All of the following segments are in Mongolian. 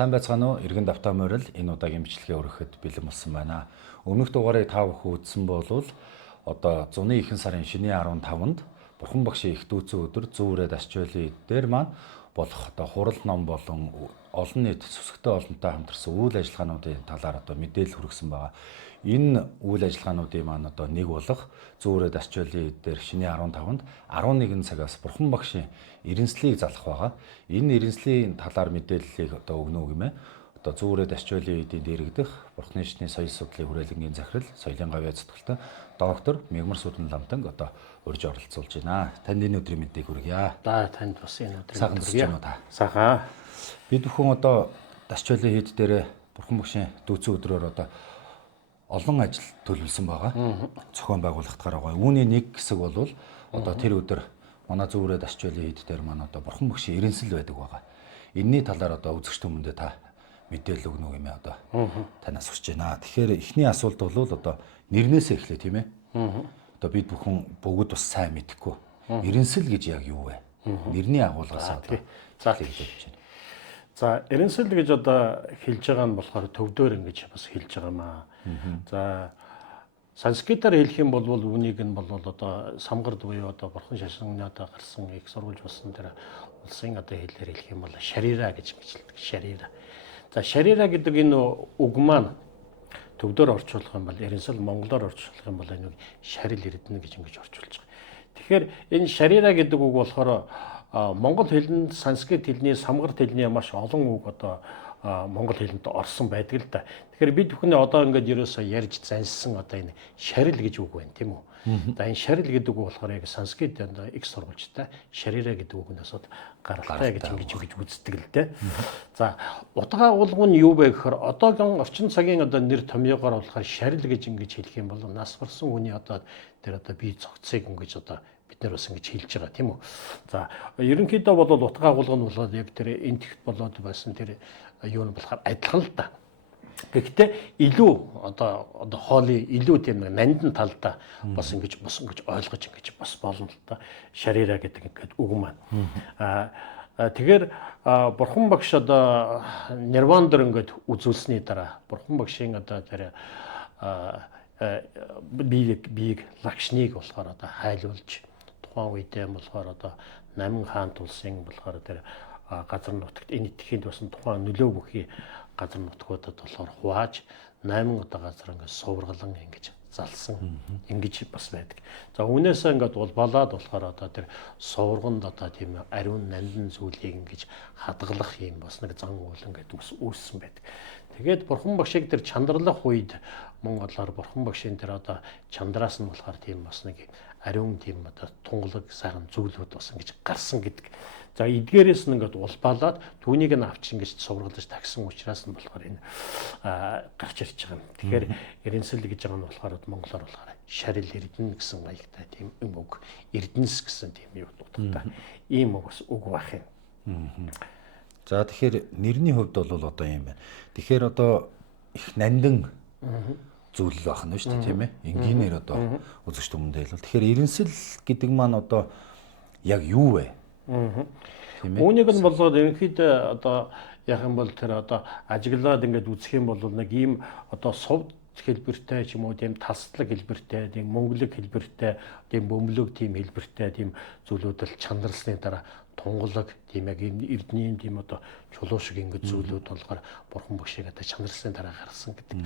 Сайн байцгаана уу? Иргэн давтаа морил энэ удаагийн бичлэгээ өргөхөд бэлэн болсон байна. Өмнөх дугаарыг та бүхэн үзсэн болвол одоо зуны ихэнх сарын шинийн 15-нд Бурхан багшийн их дүүцэн өдөр зүүрээд ачаалын дээр маань болох одоо хурал ном болон олон нийт сүсгтэй олонтой хамтарсан үйл ажиллагаануудын талаар одоо мэдээлэл хүргэсэн байгаа. Энэ үйл ажиллагаануудын маань одоо нэг болох зүүрээд ачаалын дээр шинийн 15-нд 11 цагаас Бурхан багшийн ирэнслийг залах байгаа. Энэ ирэнслийн талаар мэдээллийг одоо өгнө үү гэмээр одоо зүүрээд ачаалын эдийн дэрэгдэх Бурханы шний соёл судлалын хүрээлэнгийн захирал соёлын гавьяа зүтгэлтэн доктор Мегмар Сүдэн Ламтанг одоо урьж оролцуулж байна. Танд энэ өдрийн мэдээг хүргье. За танд бас энэ өдрийн мэдээг хүргье. Сайхан. Бид бүхэн одоо ачаалын хэд дээр Бурхан багшийн дүүцэн өдрөөр одоо олон ажил төлөвлөсөн байгаа. Зохион байгуулалт гараагаа. Үүний нэг хэсэг бол одоо тэр өдөр манай зүүрээд ачаалын хэд дээр маань одоо Бурхан багшийн ирэнсэл байдаг байгаа. Энийний талаар одоо үзэгч хүмүүстээ та мэдээлэл өгнө үү гэмээ одоо танаас хүсэж байна. Тэгэхээр эхний асуулт бол одоо нэрнээсээ эхлэе тийм ээ. Одоо бид бүхэн бүгд бас сайн мэдэхгүй. Ирэнсэл гэж яг юу вэ? Нэрний агуулгаас одоо хэлж байна. За ирэнсэл гэж одоо хэлж байгаа нь болохоор төвдөр ингэж бас хэлж байгаа маа. За санскритаар хэлэх юм бол үнийг нь бол одоо самгард буюу одоо бурхан шашин одоо гарсан их сургуулж болсон тэр улсын одоо хэлээр хэлэх юм бол шарира гэж хэлдэг. Шарира. За шарира гэдэг энэ үг маань төвдөр орчуулах юм бол ирэнсэл монголоор орчуулах юм бол энэ шарил эрдэнэ гэж ингэж орчуулж байгаа. Тэгэхээр энэ шарира гэдэг үг болохоор монгол хэлэнд санскрит хэлний самгарт хэлний маш олон үг одоо монгол хэлэнд орсон байдаг л да. Тэгэхээр бид бүхэн одоо ингээд ерөөсөө ярьж заншсан одоо энэ шарил гэж үг байна тийм үү? За энэ шарил гэдэг үг болохоор яг санскрит одоо их сургуульчтай шарира гэдэг үгнээс гаралтай гэж ингэж үздэг л дээ. За утга агуулга нь юу вэ гэхээр одоогийн орчин цагийн одоо нэр томьёогоор болохоор шарил гэж ингэж хэлэх юм бол нас барсан хүний одоо тэр одоо бие цогцыг ингэж одоо бид нар бас ингэж хэлж байгаа тийм үү. За ерөнхийдөө бол утга агуулга нь болоод яг тэр энтэгт болоод байсан тэр юу нь болохоор адилхан л да. Гэхдээ илүү одоо хоолой илүү тийм нандин талдаа бас ингэж ойлгож ингэж бас болно л да. Шарира гэдэг ингээд үг маань. Тэгэхээр бурхан багш одоо нирван дээр ингээд үзүүлсний дараа бурхан багшийн одоо тэр биеийг лакшныг болохоор одоо хайлуулж тухайн үедээ болохоор одоо Намин хаан тулсын болохоор тэр газар нутагт энэ итгэхийн тусан тухайн нөлөө бүхий газар нутгуудад болохоор хувааж 8 одоо газар ингээд сувраглан ингэж залсан ингэж бас байдаг. За үүнээсээ ингээд болоод болохоор одоо тэр суврганд одоо тийм ариун нандин зүйлийг ингэж хадгалах юм бас нэг зан үйл ингээд үүссэн байдаг. Тэгээд бурхан багшийг тэр чандралах үед монголоор бурхан багшийн тэр одоо чандраас нь болохоор тийм бас нэг ариун тийм одоо тунгалаг сайхан зүйлүүд бас ингэж гарсан гэдэг. За эдгээрээс нь ингээд улбаалаад түүнийг нь авч ингэж сувраглаж тагсан учраас нь болохоор энэ гарч ирж байгаа юм. Тэгэхээр ирэнсэл гэж байгаа нь болохоор монголоор болохоор шарил эрдэнэ гэсэн маягтай тийм үг эрдэнэс гэсэн тийм юу утгатай ийм үг байх юм. За тэгэхээр нэрний хувьд бол одоо юм байна. Тэгэхээр одоо их нандин зүйл байх нь шүү дээ тийм ээ. Энгийнээр одоо үзэгч хүмүүстээ хэлвэл. Тэгэхээр ирэнсэл гэдэг маань одоо яг юу вэ? Үүнийг нь болоод ерөнхийдөө одоо яг юм бол тэр одоо ажиглаад ингээд үзэх юм бол нэг ийм одоо сувд хэлбэртэй ч юм уу тийм таслаг хэлбэртэй тийм мөнгөлөг хэлбэртэй тийм бөмбөлөг тийм хэлбэртэй тийм зүйлүүд л чанарсны дараа тунгалаг тийм яг эрдэнийн тийм одоо чулуу шиг ингээд зүйлүүд болохоор бурхан багшийг одоо чанарсны дараа гарсан гэдэг.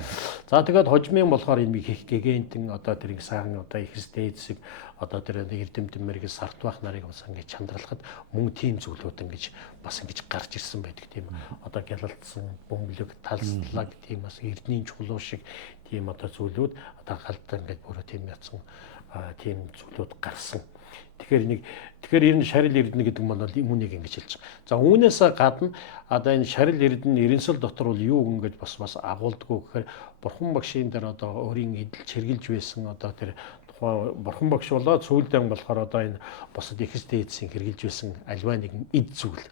За тэгээд хожмын болохоор энэ гэгэнтэн одоо тэр сайхан одоо ихсдээцэг одоо тэр эрдэмтэн сарт байх нарыг бас ингээд чандралахад мөн тийм зүйлүүд ингэж бас ингэж гарч ирсэн байдаг тийм. Одоо гялалтсан бөмбөлөг талслаг тийм бас эрдэнийн чулуу шиг тийм одоо зүйлүүд одоо галдаа ингээд бүрөө тийм ятсан тийм зүйлүүд гарсан. Тэгэхээр энэ шарил эрдэнэ гэдэг нь бол үүнийг ингэж хэлж байгаа. За үүнээс гадна одоо энэ шарил эрдэнэ ирэнсэл дотор бол юу ингэж бас агуулдаггүй гэхээр бурхан багшийн дээр одоо өөрийн эдэлж хэрглэж байсан одоо тэр тухайн бурхан багш болоод сүүлдэн болохоор одоо энэ босод ихсдээ эдсийн хэрглэж байсан альва нэгэн эд зүйл.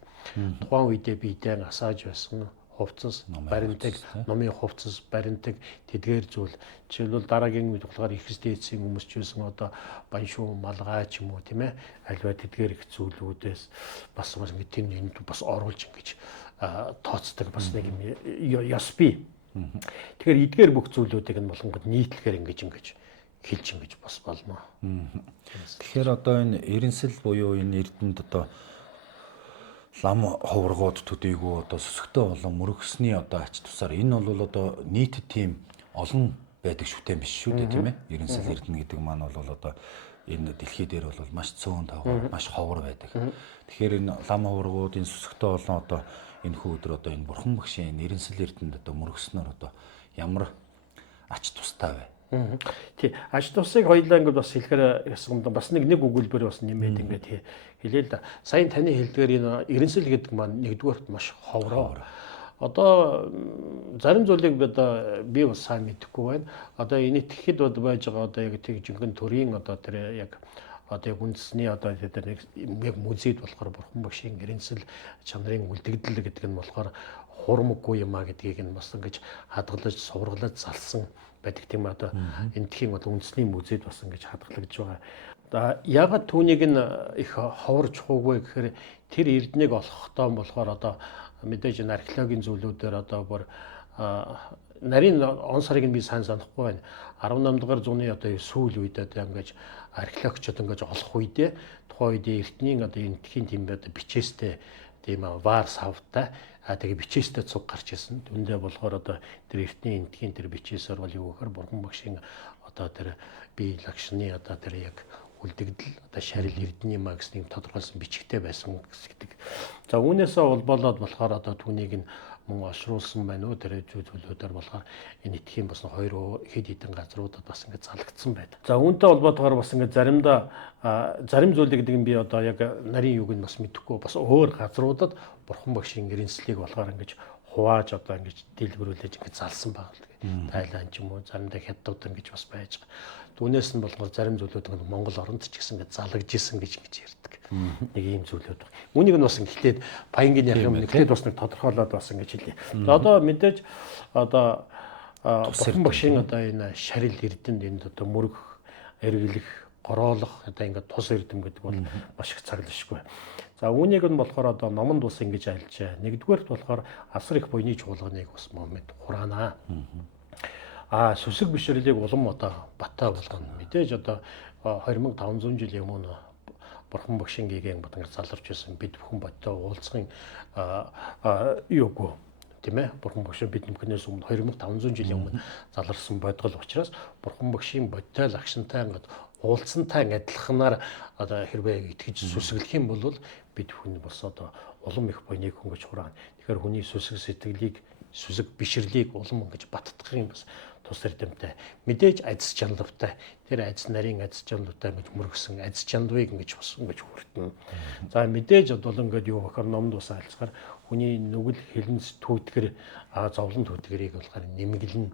Тухайн үедээ биедээ асааж байсан хувцас, баримтаг, номын хувцас, баримтаг, тэдгээр зүйл. Жишээлбэл дараагийн үед болохоор ихсдээ эцсийн хүмүүс ч байсан одоо баншуу, малгай ч юм уу тийм ээ. Альва тэдгээр их зүйлүүдээс бас тийм энд бас оруулж ингэж тооцдог бас нэг юм ёс бий. Тэгэхээр эдгээр бүх зүйлүүдийг нь болгонгод нийтлэхээр ингэж хэлж бас болно. Тэгэхээр одоо энэ эренсэл буюу энэ эрдэнэд одоо лам ховрогоод төдийгүй одоо сүсгтэй болон мөрөгсний одоо ач тусаар энэ бол одоо нийтэд тийм олон байдаг шүтэн биш шүү дээ тийм ээ. Эренсэл эрдэнэ гэдэг маань бол одоо энэ дэлхий дээр бол маш цөөн тавгаар маш ховор байдаг. Тэгэхээр энэ лам ховрогууд энэ сүсгтэй болон одоо энэ хөөдөр одоо энэ бурхан багшийн эренсэл эрдэнэд одоо мөрөгснөр одоо ямар ач тустай вэ? Тий, ач тусыг хоёулаа ингэж бас хэлэхээр ясганд бас нэг өгүүлбэр бас нэмээд ингэж хэлээ л да. Сайн таны хэлдгээр энэ эренсэл гэдэг маань нэгдүгээрт маш ховроо. Одоо зарим зүйлийг би бас сайн мэдэхгүй байна. Одоо энэ итгэхэд байж байгаа одоо яг тэг жинхэнэ төрийн одоо тэр яг одоо үндэсний одоо тэр нэг музейд болохоор бурхан багшийн эренсэл чанарын үлдэгдэл гэдэг нь болохоор хурамггүй юм а гэдгийг нь бас ингэж хадгалж сувраглаж залсан байдаг тийм одоо энэ тхийн бол үндэсний музейд бас ингэж хадгалагдж байгаа. Одоо ягаад түүнийг нь их ховор чухуугүй гэхээр тэр эрднийг олохдоо болохоор одоо мэдээж энэ археологийн зүйлүүдээр одоо бүр нарийн он сарыг нь би сайн санахгүй байна. 18 дугаар зууны одоо сүүл үед одоо ингэж археологчид ингэж олох үедээ тухайн үед эртний одоо энэ тхийн тийм одоо бичээстэй тийм ваар савтай тэгээ бичээстэй цуг гарч ирсэн. Түүндээ болохоор одоо тэр эртний энтхийн тэр бичээсээр бол юу гэхээр бурхан багшийн одоо тэр бие лагшны одоо тэр яг үлдэгдэл одоо шарил эрдэнэ маа гэсэн юм тодорхойлсон бичгтэй байсан гэдэг. За үүнээсээ болоод болохоор одоо түүнийг нь мөн олшруулсан байна уу тэр зүйлүүдээр болохоор энэ этхийн бас хоёр хэд хэдэн газруудад бас ингэ залгдсан байдаг. За үүнтэй холбоотойгоор бас ингэ заримдаа зарим зүйлийг гэдэг нь би одоо яг нарийн юуг нь бас мэдэхгүй бас өөр газруудад бурхан багшийн эренслийг болохоор ингэж хувааж одоо ингэж дэлгэрүүлж ингэ залсан байгаа л. Тайланд ч юм уу заримдаа хятад ингэж бас байж байгаа. Түүнээс нь болохоор зарим зүйлүүд нь Монгол оронд ч гэсэн ингэ залгаж исэн гэж ярьдаг. Нэг ийм зүйлүүд байна. Үүнийг нь бас ихлээд Баянгийн ярих юм ихлээд бас нэг тодорхойлоод бас ингэж хэлье. За одоо мэдээж одоо бурхан багшийн одоо энэ шарил эрдэнд энд одоо мөрөх, эргэлэх, гороолох одоо ингэ тус эрдэм гэдэг бол маш их цаглашгүй. За үүнийг нь болохоор одоо номонд бас ингэж альжаа. Нэгдүгээрт болохоор асар их буйны чуулганыг бас момент хураанаа. Сүсэг бишрлийг улам одоо батаа болгоно. Мэдээж одоо 2500 жилийн өмнө бурхан багшийн гэгээн бодгоор заларч байсан бид бүхэн бодтой уулзахын юугүй тийм ээ бурхан багшийн бид нөхнөөс өмнө 2500 жилийн өмнө заларсан бодгол учраас бурхан багшийн бодтой лагшинтай ингээд уулзсантай адилханаар одоо хэрвээ итгэж сүсгэлэх юм бол бид бүхэн бас одоо улам их буйныг хөнгөж хураана. Тэгэхээр хүний сүсэг сэтгэлийг сүсэг бишрлийг улам ингэж баттгахын бас тус эрдэмтэй мэдээж айдас чанлавтай тэр айдас нарийн айдас чанлавтай гэж мөргсөн айдас чанлавыг ингэж бас ингэж хүртэнэ. За мэдээж бол ингээд юу гэхээр номд бас альцгаар хүний нүгэл хилэнц түүтгэр зовлон түүтгэрийг болохоор нэмгэлнэ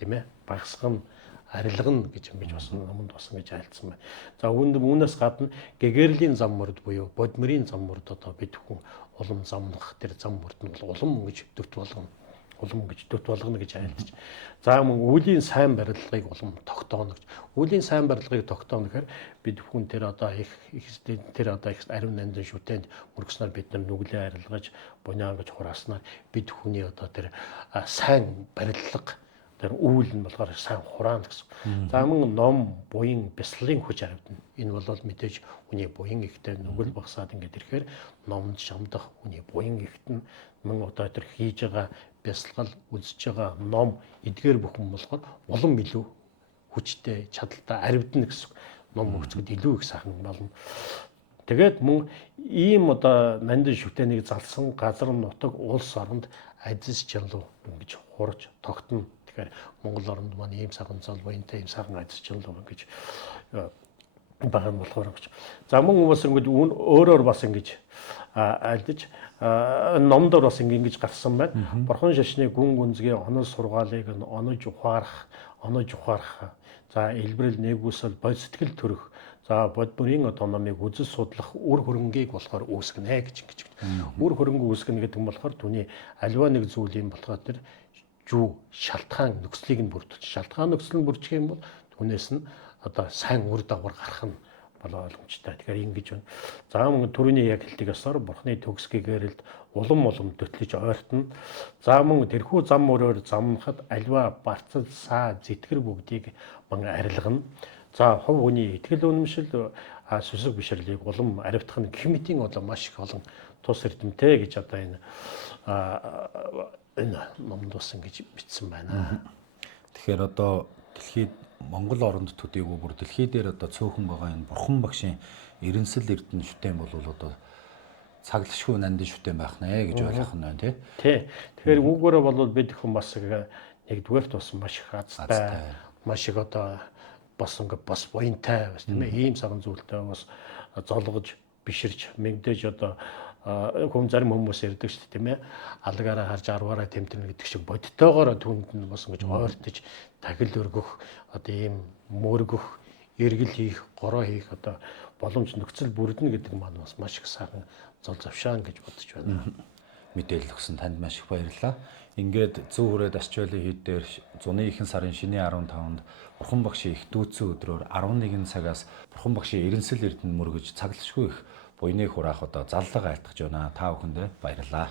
тийм ээ багасгана арилгана гэж ингэж бас номонд бас ингэж айлцсан байна. За үүнээс гадна гэгэрлийн зам мөрд буюу бодмөрийн зам мөрд одоо бид хүн улам замнах тэр зам мөрд нь бол улам ингэж дэвт болгоно. Улам гэж дэвт болгоно гэж айлдаж. За мөн үеийн сайн барилгыг улам тогтооно гэж. Үеийн сайн барилгыг тогтооно гэхээр бид хүн тэр одоо их тэр одоо их ариун нандин шүтэнд мөргснээр бид нар нүглээ арилгаж буняа гэж хурааснаар бид хүний одоо тэр сайн барилга тэр үйл нь болохоор сайн хураана гэсэн. За мөн ном, буян, бясалгын хүч харагдана. Энэ бол мэдээж хүний буян ихтэй нүгэл багсаад ингээд ирэхээр номд шамдах хүний буян ихтэн мөн одоо тэр хийж байгаа бясалгал үзэж байгаа ном эдгээр бүхэн болохоор улам илүү хүчтэй, чадaltaй аривдна гэсэн. Ном өгцөд илүү их сайхан болно. Тэгээд мөн ийм одоо нандин шүтэнийг залсан газар нутаг улс оронд айдас чанлуу ингэж хурж тогтно. Тэгэхээр Монгол оронд маань ийм сайхан зал буянтай ийм сайхан айдас чанлуу ингэж байгаа болохоор гэж. За мөн бас ингэж өөрөөр бас ингэж альдаж номдор бас ингэж гарсан байна. Бурхан шашны гүн гүнзгий онол сургаалыг нь онож ухаарах. За илбэрэл нэгүсэл бод сэтгэл төрөх. За бодмөрийн одоо номыг үзэл судлах үр хөрөнгийг болохоор үүсгэнэ гэж ингэж. Үр хөрөнгө үүсгэнэ гэдэг нь болохоор түүний аливаа нэг зүйлийн болохоор тэр жүү шалтгаан нөхцөлийг нь бүрдүүлж. Шалтгаан нөхцөл нь бүрдчих юм бол түүнээс нь одоо сайн үр дагавар гарах нь болоо ойлгомжтой. Тэгэхээр ингэж байна. За мөн түрүүний яг хэлдэг ёсоор бурхны төгсгийгээрэлд улам төтлөж ойртно. За мөн тэрхүү зам мөрөөр замнахад альва барцал саа зэтгэр бүгдийг мөн арилгана. За хувь хүний итгэл үнэмшил сүсэг бишрлийг улам аривтгах нь гэх мэтийн одоо маш их олон тус эрдэмтэй гэж одоо энэ номд бас ингэж бичсэн байна. Тэгэхээр одоо дэлхийд Монгол оронд төдийгүй бүр дэлхий дээр одоо цөөхөн байгаа энэ Бурхан багшийн эренсэл эрдэнэ шүтээн бол одоо цаглашгүй нандин шүтээн байх нэ гэж ойлгох нь байна тий. Тэгэхээр үүгээрээ бол бид хүн бас нэгдүгээрт бас маш их азтай, маш их одоо бас ингээд бас буянтай бас тийм ээ ийм саган зүйлтэй бас золгож биширч мэдээж одоо хүн зарим хүмүүс ярьдаг шүү дээ тийм ээ алгаараа харж арваараа тэмтэрнэ гэдэг шиг бодтойгоор түнд нь бас ингэж ойртож тахил өргөх одоо ийм мөргөх эргэл хийх гороо хийх одоо боломж нөхцөл бүрдэнэ гэдэг маань бас маш их сайхан зол завшаан гэж бодож байна. Мэдээлэл өгсөн танд маш их баярлалаа. Ингээд Зөв хүрээд Ачаалын хэд дээр зуны ихэнх сарын шинийн 15-нд Бурхан багшийн их дүүцэн өдрөөр 11 цагаас Бурхан багшийн эренсэл эрдэнэ мөргөж цаглашгүй их буйныг хураах одоо заллага айлтгаж байна. Та бүхэндээ баярлалаа.